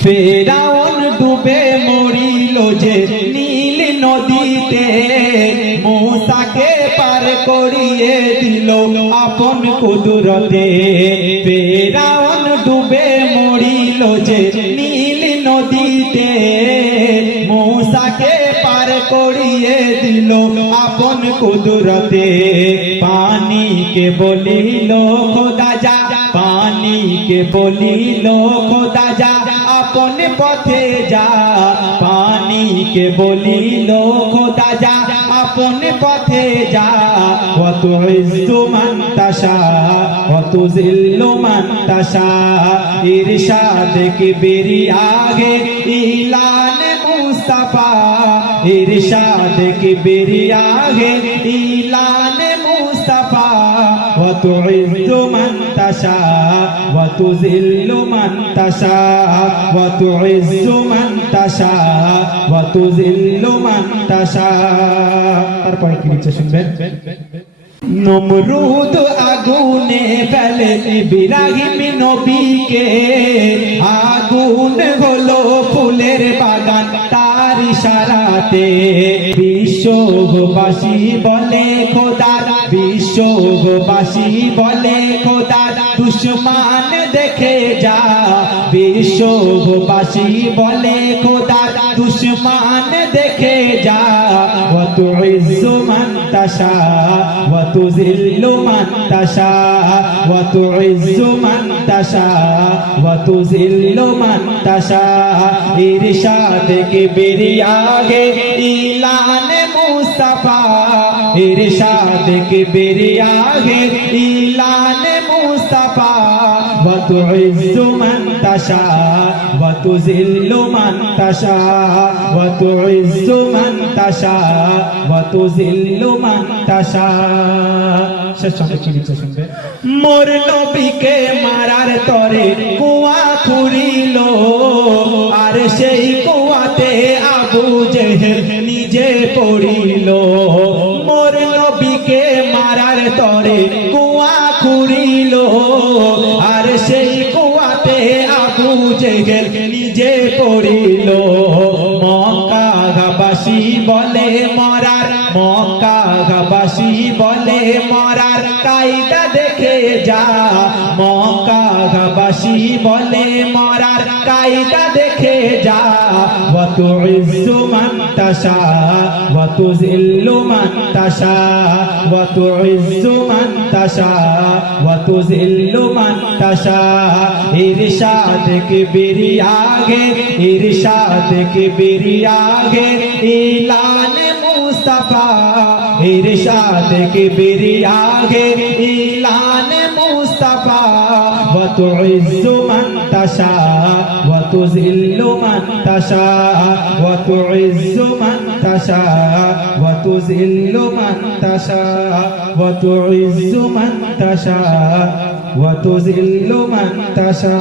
ফেরাউন ডুবে মরিল যে নীল নদীতে, মূসাকে পার করিয়ে দিল আপন কুদরতে। ফেরাউন ডুবে মরিল যে নীল নদীতে, মূসাকে পার করিয়ে দিল আপন কুদরতে। পানিকে বলিল খোদা যা, পানিকে বলিল খোদা যা, আপন পথে যা। পানিকে বলিল খোদা যা, আপন পথে যা। ওয়া তুইজ্জু মান তাশা ওয়া তুযিল্লু মান তাশা। ইরশাদ কিবরিয়াহে ইলান মুস্তাফা, ইরশাদ কিবরিয়াহে ইলান মুস্তাফা। ওয়া তুইজ্জু মান তাশা ওয়া তুযিল্লু মান তাশা, ওয়া তুইজ্জু মান তাশা ওয়া তুযিল্লু মান তাশা। তারপরে কি লিখছে শুনবেন। নমরুদ আগুনে ফেলে ইব্রাহিম নবীকে, আগুন হলো ফুলের বাগান তার ইশারাতে। বিশ্ববাসী বলে খোদা, বিশ্ববাসী বলে খোদা, দুশমান দেখে যা। বিশ্ববাসী বলে খোদা, দুশমান দেখে যা। ওয়া তুইজ্জু মান তাশা ওয়া তুযিল্লু মান তাশা, ওয়া তুইজ্জু মান তাশা ওয়া তুযিল্লু মান তাশা। ইরশাদ কিবরিয়াহে ইলান মুস্তাফা, ইরশাদ কিবরিয়াহে ইলান মুস্তাফা। ওয়া তুইজ্জু মান তাশা ওয়া তুযিল্লু মান তাশা, ওয়া তুইজ্জু মান তাশা ওয়া তুযিল্লু মান তাশা। শেষ সঙ্গে কি লিখছে শুনবে। মোর নবীকে মারার তরে কুয়া খুঁড়িল, আর সেই কুয়াতে আবু জেহেল নিজে পড়িল। মোর নবীকে মারার তরে কুয়া খুঁড়িল, আর সেই কুয়াতে আবু জেহেল নিজে পড়িল। মক্কাবাসী বলে মরার, মক্কাবাসী বলে মরার কায়দা দেখে যা। মক্কাবাসী বলে মরার কায়দা দেখে যা। ওয়া তুইজ্জু মান তাশা ওয়া তুযিল্লু মান তাশা, ওয়া তুইজ্জু মান তাশা ওয়া তুযিল্লু মান তাশা। ইরশাদ কিবরিয়াহে, ইরশাদ কিবরিয়াহে ইলান মুস্তাফা, ইরশাদ কিবরিয়াহে ইলান মুস্তাফা। ওয়া তুইজ্জু মান তাশা ওয়া তুযিল্লু মান তাশা, ওয়া তুইজ্জু মান তাশা ওয়া তুযিল্লু মান তাশা, ওয়া তুইজ্জু মান তাশা ওয়া তুযিল্লু মান তাশা।